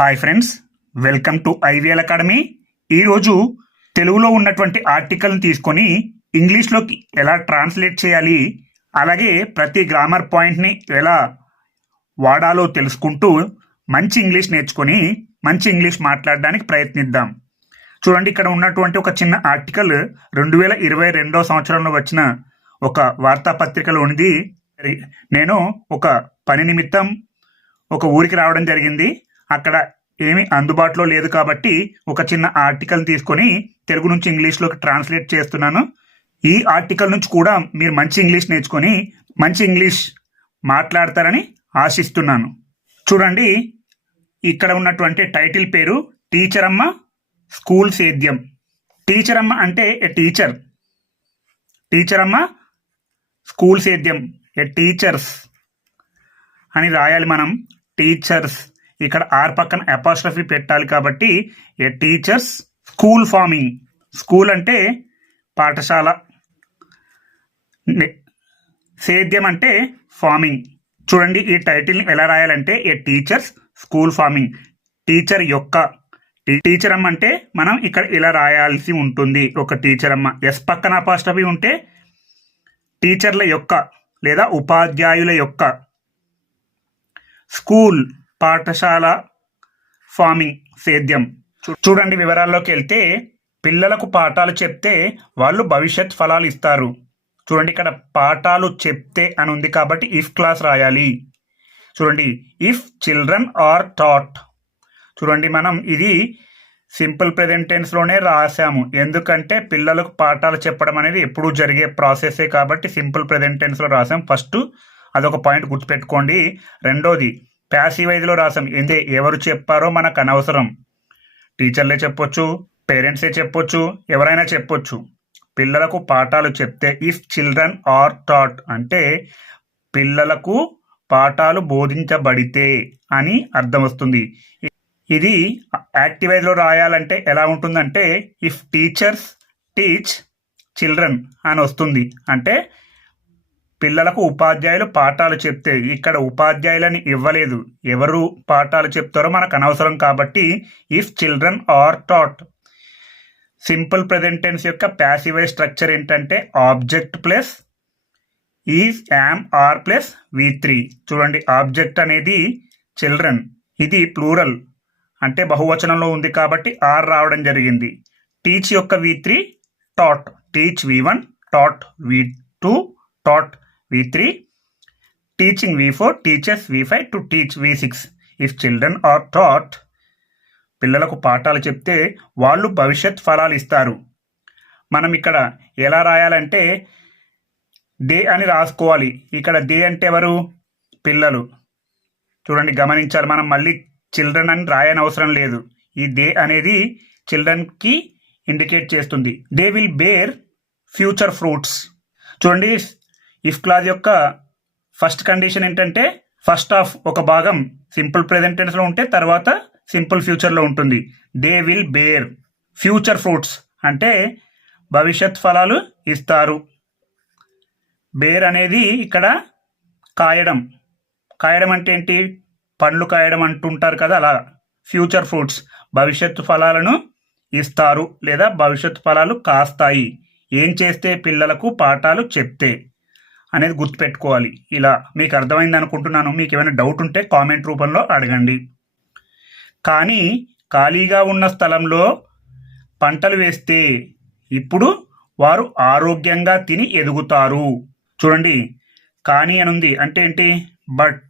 Hi friends welcome to IVL academy. ఈరోజు తెలుగులో ఉన్నటువంటి ఆర్టికల్ని తీసుకొని ఇంగ్లీష్లోకి ఎలా ట్రాన్స్లేట్ చేయాలి అలాగే ప్రతి గ్రామర్ పాయింట్ని ఎలా వాడాలో తెలుసుకుంటూ మంచి ఇంగ్లీష్ నేర్చుకొని మంచి ఇంగ్లీష్ మాట్లాడడానికి ప్రయత్నిద్దాం. చూడండి ఇక్కడ ఉన్నటువంటి ఒక చిన్న ఆర్టికల్ రెండు వేల ఇరవై రెండో సంవత్సరంలో వచ్చిన ఒక వార్తాపత్రికలో ఉంది. నేను ఒక పని నిమిత్తం ఒక ఊరికి రావడం జరిగింది. అక్కడ ఏమీ అందుబాటులో లేదు కాబట్టి ఒక చిన్న ఆర్టికల్ తీసుకొని తెలుగు నుంచి ఇంగ్లీష్లోకి ట్రాన్స్లేట్ చేస్తున్నాను. ఈ ఆర్టికల్ నుంచి కూడా మీరు మంచి ఇంగ్లీష్ నేర్చుకొని మంచి ఇంగ్లీష్ మాట్లాడతారని ఆశిస్తున్నాను. చూడండి ఇక్కడ ఉన్నటువంటి టైటిల్ పేరు టీచర్ అమ్మ స్కూల్ సేద్యం. టీచర్ అమ్మ అంటే ఏ టీచర్? టీచర్ అమ్మ స్కూల్ సేద్యం ఏ టీచర్స్ అని రాయాలి మనం. టీచర్స్. ఇక్కడ ఆర్ పక్కన అపాస్ట్రఫీ పెట్టాలి కాబట్టి a teachers school farming school అంటే పాఠశాల. నే- సేద్యం అంటే ఫార్మింగ్ చూడండి ఈ టైటిల్ని ఎలా రాయాలంటే a teachers school farming teacher యొక్క. టీచర్ అమ్మ అంటే మనం ఇక్కడ ఇలా రాయాల్సి ఉంటుంది. ఒక టీచర్ అమ్మ ఎస్ పక్కన అపాస్ట్రఫీ ఉంటే టీచర్ల యొక్క లేదా ఉపాధ్యాయుల యొక్క. స్కూల్ పాఠశాల ఫార్మింగ్ సేద్యం. చూ- చూడండి వివరాల్లోకి వెళ్తే పిల్లలకు పాఠాలు చెప్తే వాళ్ళు భవిష్యత్ ఫలాలు ఇస్తారు. చూడండి ఇక్కడ పాఠాలు చెప్తే అని ఉంది కాబట్టి ఇఫ్ క్లాస్ రాయాలి. చూడండి ఇఫ్ చిల్డ్రన్ ఆర్ టాట్ చూడండి మనం ఇది సింపుల్ ప్రెజెంటెన్స్లోనే రాసాము. ఎందుకంటే పిల్లలకు పాఠాలు చెప్పడం అనేది ఎప్పుడూ జరిగే ప్రాసెసే కాబట్టి సింపుల్ ప్రెజెంటెన్స్లో రాసాం. ఫస్ట్ అదొక పాయింట్ గుర్తుపెట్టుకోండి. రెండోది ప్యాసివైజ్లో రాసాం. ఎందే ఎవరు చెప్పారో మనకు అనవసరం. టీచర్లే చెప్పొచ్చు పేరెంట్సే చెప్పొచ్చు ఎవరైనా చెప్పొచ్చు. పిల్లలకు పాఠాలు చెప్తే ఇఫ్ చిల్డ్రన్ ఆర్ టాట్ అంటే పిల్లలకు పాఠాలు బోధించబడితే అని అర్థం వస్తుంది. ఇది యాక్టివైజ్లో రాయాలంటే ఎలా ఉంటుందంటే ఇఫ్ టీచర్స్ టీచ్ చిల్డ్రన్ అని వస్తుంది. అంటే పిల్లలకు ఉపాధ్యాయులు పాఠాలు చెప్తే ఇక్కడ ఉపాధ్యాయులని ఇవ్వలేదు. ఎవరు పాఠాలు చెప్తారో మనకు అనవసరం కాబట్టి if children are taught simple present tense యొక్క ప్యాసివైజ్ స్ట్రక్చర్ ఏంటంటే object plus is am are plus V three చూడండి ఆబ్జెక్ట్ అనేది చిల్డ్రన్ ఇది ప్లూరల్ అంటే బహువచనంలో ఉంది కాబట్టి ఆర్ రావడం జరిగింది. టీచ్ యొక్క V three taught teach V one taught V two taught V three teaching V four teachers V five to teach V six if children are taught పిల్లలకు పాఠాలు చెప్తే వాళ్ళు భవిష్యత్ ఫలాలు ఇస్తారు. మనం ఇక్కడ ఎలా రాయాలంటే దే అని రాసుకోవాలి. ఇక్కడ దే అంటే ఎవరు? పిల్లలు. చూడండి గమనించాలి. మనం మళ్ళీ చిల్డ్రన్ అని రాయని అవసరం లేదు. ఈ దే అనేది చిల్డ్రన్కి ఇండికేట్ చేస్తుంది. They will bear future fruits చూడండి ఇఫ్ క్లాజ్ యొక్క ఫస్ట్ కండిషన్ ఏంటంటే ఫస్ట్ ఆఫ్ ఒక భాగం సింపుల్ ప్రెజెంటెన్స్లో ఉంటే తర్వాత సింపుల్ ఫ్యూచర్లో ఉంటుంది. They will bear future fruits అంటే భవిష్యత్ ఫలాలు ఇస్తారు. బేర్ అనేది ఇక్కడ కాయడం. కాయడం అంటే ఏంటి? పండ్లు కాయడం అంటుంటారు కదా అలా. ఫ్యూచర్ ఫ్రూట్స్ భవిష్యత్తు ఫలాలను ఇస్తారు లేదా భవిష్యత్తు ఫలాలు కాస్తాయి. ఏం చేస్తే పిల్లలకు పాఠాలు చెప్తే? అనేది గుర్తుపెట్టుకోవాలి. ఇలా మీకు అర్థమైంది అనుకుంటున్నాను. మీకు ఏమైనా డౌట్ ఉంటే కామెంట్ రూపంలో అడగండి. కానీ ఖాళీగా ఉన్న స్థలంలో పంటలు వేస్తే ఇప్పుడు వారు ఆరోగ్యంగా తిని ఎదుగుతారు. చూడండి. కానీ అని ఉంది. అంటే ఏంటి? బట్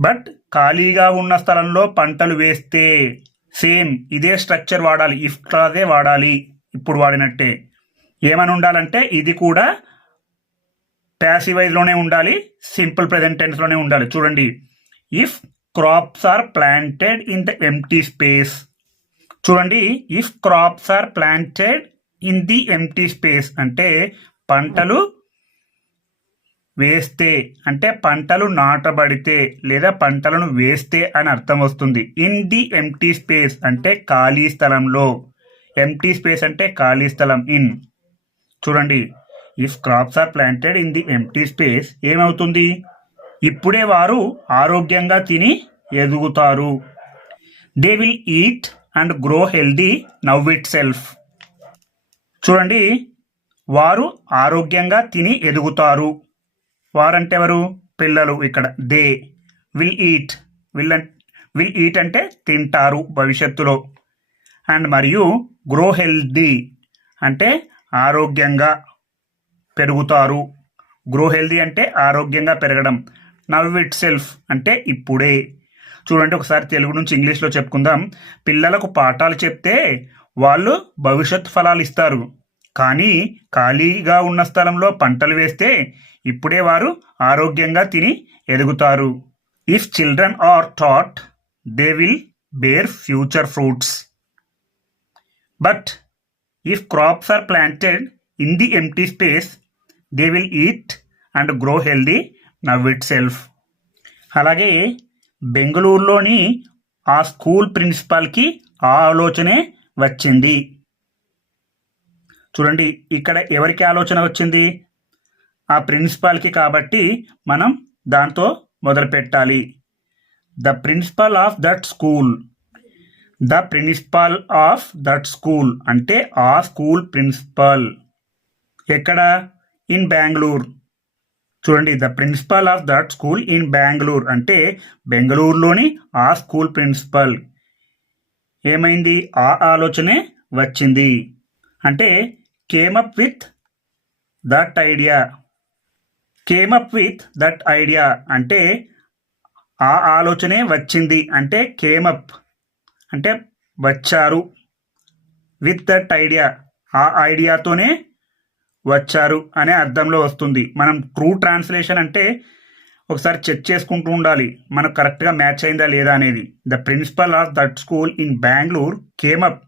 బట్ ఖాళీగా ఉన్న స్థలంలో పంటలు వేస్తే సేమ్ ఇదే స్ట్రక్చర్ వాడాలి. ఇఫ్ వాడాలి. ఇప్పుడు వాడినట్టే. ఏమని ఉండాలంటే ఇది కూడా ప్యాసివైజ్లోనే ఉండాలి సింపుల్ ప్రెజెంట్ టెన్స్లోనే ఉండాలి. చూడండి if crops are planted in the empty space చూడండి if crops are planted in the empty space అంటే పంటలు వేస్తే అంటే పంటలు నాటబడితే లేదా పంటలను వేస్తే అని అర్థం వస్తుంది. ఇన్ ది ఎంటీ స్పేస్ అంటే ఖాళీ స్థలంలో. ఎంటీ స్పేస్ అంటే ఖాళీ స్థలం ఇన్ చూడండి if crops are planted in the empty space ఏమవుతుంది? ఇప్పుడే వారు ఆరోగ్యంగా తిని ఎదుగుతారు. They will eat and grow healthy now itself చూడండి వారు ఆరోగ్యంగా తిని ఎదుగుతారు. వారంటే ఎవరు? పిల్లలు ఇక్కడ. They will eat will will eat అంటే తింటారు భవిష్యత్తులో. అండ్ మరియు గ్రో హెల్దీ అంటే ఆరోగ్యంగా పెరుగుతారు. గ్రో హెల్దీ అంటే ఆరోగ్యంగా పెరగడం. నవ్ ఇట్ సెల్ఫ్ అంటే ఇప్పుడే. చూడండి ఒకసారి తెలుగు నుంచి ఇంగ్లీష్లో చెప్పుకుందాం. పిల్లలకు పాఠాలు చెప్తే వాళ్ళు భవిష్యత్ ఫలాలు ఇస్తారు. కానీ ఖాళీగా ఉన్న స్థలంలో పంటలు వేస్తే ఇప్పుడే వారు ఆరోగ్యంగా తిని ఎదుగుతారు. If children are taught they will bear future fruits but if crops are planted in the empty space they will eat and grow healthy now itself అలాగే బెంగళూరులోని ఆ స్కూల్ ప్రిన్సిపాల్కి ఆ ఆలోచనే వచ్చింది. చూడండి ఇక్కడ ఎవరికి ఆలోచన వచ్చింది? ఆ ప్రిన్సిపాల్కి కాబట్టి మనం దాంతో మొదలు పెట్టాలి the principal of that school the principal of that school అంటే ఆ స్కూల్ ప్రిన్సిపాల్. ఎక్కడ? ఇన్ బెంగళూరు చూడండి the principal of that school in Bengaluru అంటే బెంగళూరులోని ఆ స్కూల్ ప్రిన్సిపల్ ఏమైంది? ఆ ఆలోచనే వచ్చింది. అంటే came up with that idea came up with that idea అంటే ఆ ఆలోచనే వచ్చింది. అంటే కేమప్ అంటే వచ్చారు. విత్ దట్ ఐడియా ఆ ఐడియాతోనే వచ్చారు అనే అర్థంలో వస్తుంది. మనం ట్రూ ట్రాన్స్లేషన్ అంటే ఒకసారి చెక్ చేసుకుంటూ ఉండాలి. మనకు కరెక్ట్గా మ్యాచ్ అయిందా లేదా అనేది. The principal of that school in Bengaluru came up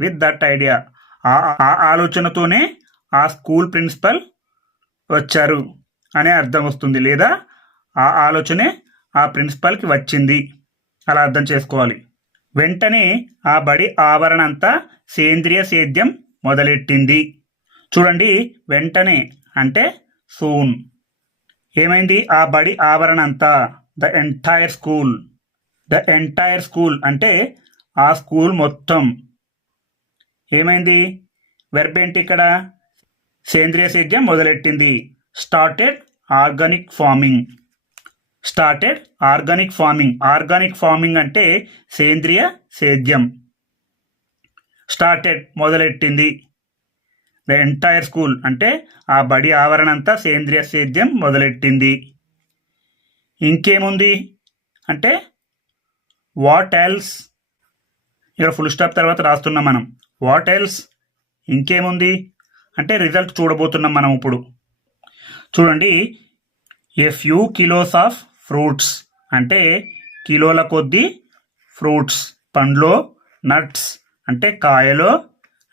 with that idea ఆ ఆలోచనతోనే ఆ స్కూల్ ప్రిన్సిపల్ వచ్చారు అనే అర్థం వస్తుంది. లేదా ఆ ఆలోచనే ఆ ప్రిన్సిపల్కి వచ్చింది. అలా అర్థం చేసుకోవాలి. వెంటనే ఆ బడి ఆవరణ అంతా సేంద్రియ సేద్యం మొదలెట్టింది. చూడండి వెంటనే అంటే సూన్ ఏమైంది? ఆ బడి ఆవరణ అంతా. The entire school the entire school అంటే ఆ స్కూల్ మొత్తం. ఏమైంది? వెర్బ్ ఏంటి ఇక్కడ? సేంద్రియ సేద్యం మొదలెట్టింది. Started organic farming started organic farming organic farming అంటే సేంద్రియ సేద్యం. స్టార్టెడ్ మొదలెట్టింది. ద ఎంటైర్ స్కూల్ అంటే ఆ బడి ఆవరణ అంతా సేంద్రియ సేద్యం మొదలెట్టింది. ఇంకేముంది? అంటే వాట్ ఎల్స్ ఇక్కడ ఫుల్ స్టాప్ తర్వాత రాస్తున్నాం మనం. వాట్ ఎల్స్ ఇంకేముంది? అంటే రిజల్ట్ చూడబోతున్నాం మనం ఇప్పుడు. చూడండి a few kilos of fruits అంటే కిలోల కొద్దీ ఫ్రూట్స్ పండ్లు నట్స్ అంటే కాయలు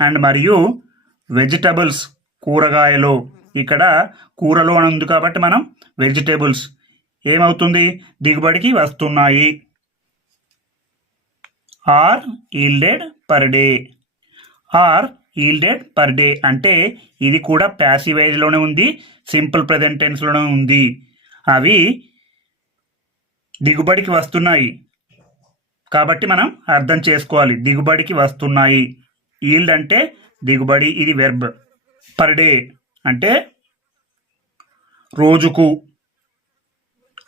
అండ్ మరియు వెజిటబుల్స్ కూరగాయలు. ఇక్కడ కూరలో అని ఉంది కాబట్టి మనం వెజిటేబుల్స్. ఏమవుతుంది? దిగుబడికి వస్తున్నాయి. Are yielded per day are yielded per day అంటే ఇది కూడా ప్యాసివైజ్లోనే ఉంది సింపుల్ ప్రజెంట్ టెన్స్లోనే ఉంది. అవి దిగుబడికి వస్తున్నాయి. కాబట్టి మనం అర్థం చేసుకోవాలి దిగుబడికి వస్తున్నాయి. ఈల్డ్ అంటే దిగుబడి ఇది వెర్బ్ పర్ డే అంటే రోజుకు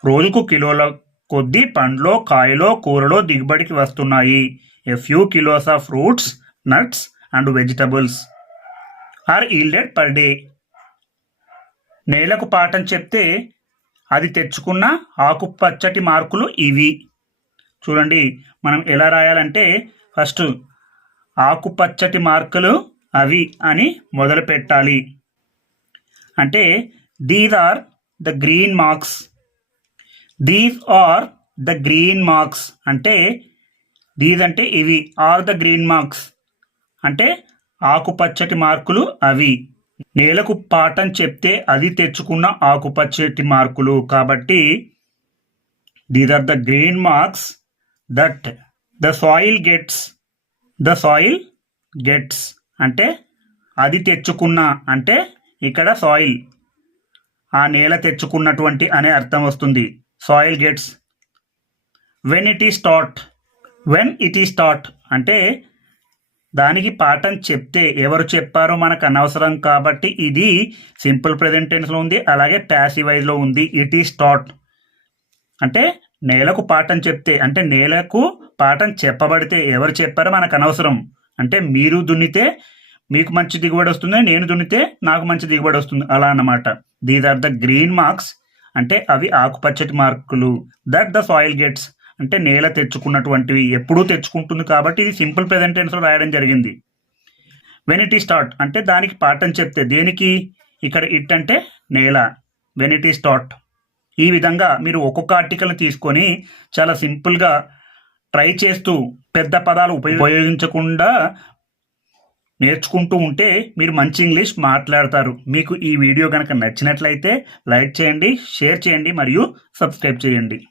రోజుకు కిలోల కొద్ది పండ్లో కాయలో కూరలో దిగుబడికి వస్తున్నాయి. A few kilos of fruits nuts and vegetables are yielded per day నేలకు పాఠం చెప్తే అది తెచ్చుకున్న ఆకుపచ్చటి మార్కులు ఇవి. చూడండి మనం ఎలా రాయాలంటే ఫస్ట్ ఆకుపచ్చటి మార్కులు అవి అని మొదలు పెట్టాలి అంటే these are the green marks these are the green marks అంటే దీస్ అంటే ఇవి ఆర్ ద గ్రీన్ మార్క్స్ అంటే ఆకుపచ్చటి మార్కులు అవి. నేలకు పాఠం చెప్తే అది తెచ్చుకున్న ఆకుపచ్చటి మార్కులు. కాబట్టి these are the green marks that the soil gets the soil gets అంటే అది తెచ్చుకున్న అంటే ఇక్కడ సాయిల్ ఆ నేల తెచ్చుకున్నటువంటి అనే అర్థం వస్తుంది. Soil gets when it is taught when it is start అంటే దానికి పాఠం చెప్తే ఎవరు చెప్పారో మనకు అనవసరం కాబట్టి ఇది సింపుల్ ప్రెజెంటెన్స్లో ఉంది అలాగే ప్యాసివైజ్లో ఉంది. ఇట్ ఈ స్టార్ట్ అంటే నేలకు పాఠం చెప్తే అంటే నేలకు పాఠం చెప్పబడితే ఎవరు చెప్పారో మనకు అనవసరం. అంటే మీరు దున్నితే మీకు మంచి దిగుబడి వస్తుంది నేను దున్నితే నాకు మంచి దిగుబడి వస్తుంది. అలా అన్నమాట. These are the green marks అంటే అవి ఆకుపచ్చటి మార్కులు. దట్ ద సాయిల్ గెట్స్ అంటే నేల తెచ్చుకున్నటువంటివి ఎప్పుడూ తెచ్చుకుంటుంది కాబట్టి ఇది సింపుల్ ప్రెజెంట్ టెన్స్లో రాయడం జరిగింది. వెన్ ఇట్ ఈ స్టార్ట్ అంటే దానికి పాఠం చెప్తే దేనికి? ఇక్కడ ఇట్ అంటే నేల. వెన్ ఇట్ ఈ స్టార్ట్ ఈ విధంగా మీరు ఒక్కొక్క ఆర్టికల్ తీసుకొని చాలా సింపుల్గా ట్రై చేస్తూ పెద్ద పదాలు ఉపయో- ఉపయోగించకుండా నేర్చుకుంటూ ఉంటే మీరు మంచి ఇంగ్లీష్ మాట్లాడతారు. మీకు ఈ వీడియో కనుక నచ్చినట్లయితే లైక్ చేయండి షేర్ చేయండి మరియు సబ్స్క్రైబ్ చేయండి.